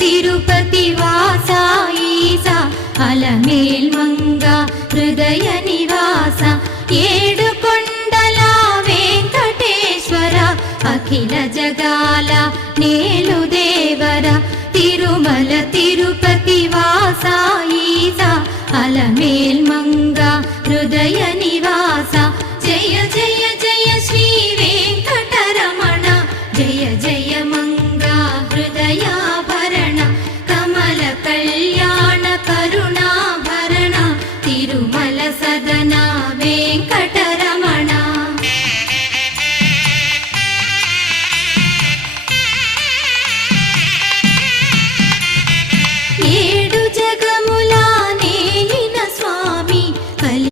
తిరుపతి వాస ఈసా అలమేల్ మంగ హృదయ నివాస ఏడు కొండల వెంకటేశ్వర అఖిల జగాల నేలు దేవర తిరుమల తిరుపతి వాస ఈసా అలమేల్ మంగ హృదయ నివాస